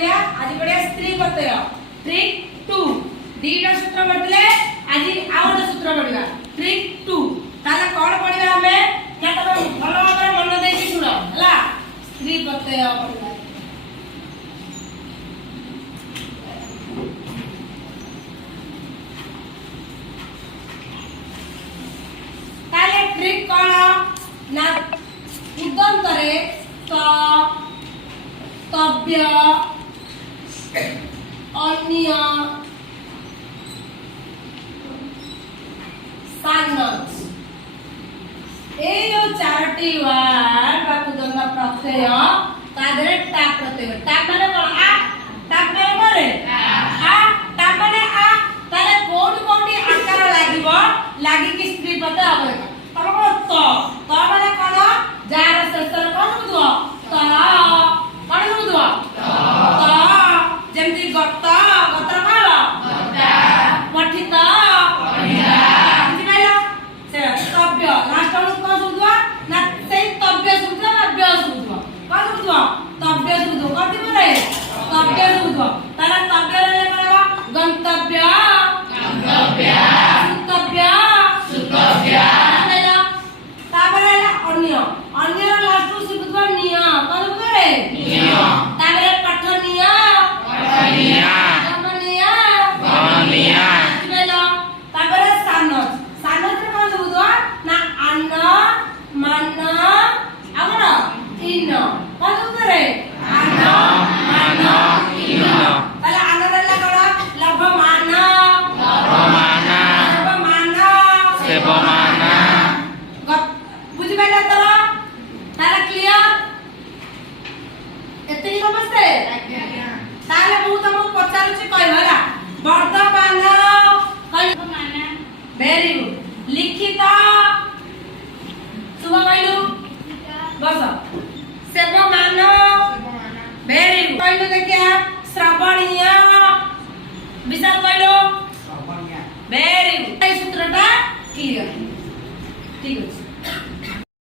पढ़िया आज पढ़िया स्त्री प्रत्यय ट्रिक 2 दीटा सूत्र पढ़ले आज आउ गोटे सूत्र पढ़िया ट्रिक 2 ताला कोन पढ़िया हमें क्या तो भलो भाबरे मन देकी सुनो हला स्त्री प्रत्यय पढ़िया ताले ट्रिक कोन ना उदंतरे त तव्य अन्य सानस ए जो चारटी वर्ड बा कुदंत प्रत्यय तादरे टा प्रत्यय टा माने कोन आ टा माने करे आ टा माने आ ताले कोडी आकार लागिबो लागि कि स्त्री प्रत्यय आबे तब को तो माने कोन जार शेषर कोन बुझो त कोन बुझो त जेमति गत गत काल गता पठित पठिता बुझिपाइलो से तव्य लास्ट वाला कोन बुझो ना से तव्य बुझो ना व्य बुझो कोन बुझो तव्य बुझो कोन दिबो रे तव्य बुझो ताला तव्य रे करबा गंतव्य गंतव्य सुतव्य सुतव्य ताबरे अन्य अन्य लास्ट से बुझो निय कोन बुझो रे निय ताबरे पठनीय पठनीय गमनीय गमनीय बुझलो ताबरे सानस सानस रे कोन बुझो ना अन्न मन आगरा इन कोन बुझो रे अन्न मन इन ताला अन्न रे लागरा लभमान लभमान सेवमान बुझि पाइला तारा क्लियर एते ही समझते ताले मु तुमको पचारुची कहबो हला वर्तमान कहबो वेरी गुड लिखित सुबह कहलु बस सेवमान वेरी गुड कहलु देखिया श्रवणीय विशाल कहलु श्रवणीय वेरी गुड ए सूत्रटा क्लियर ठीक अछि।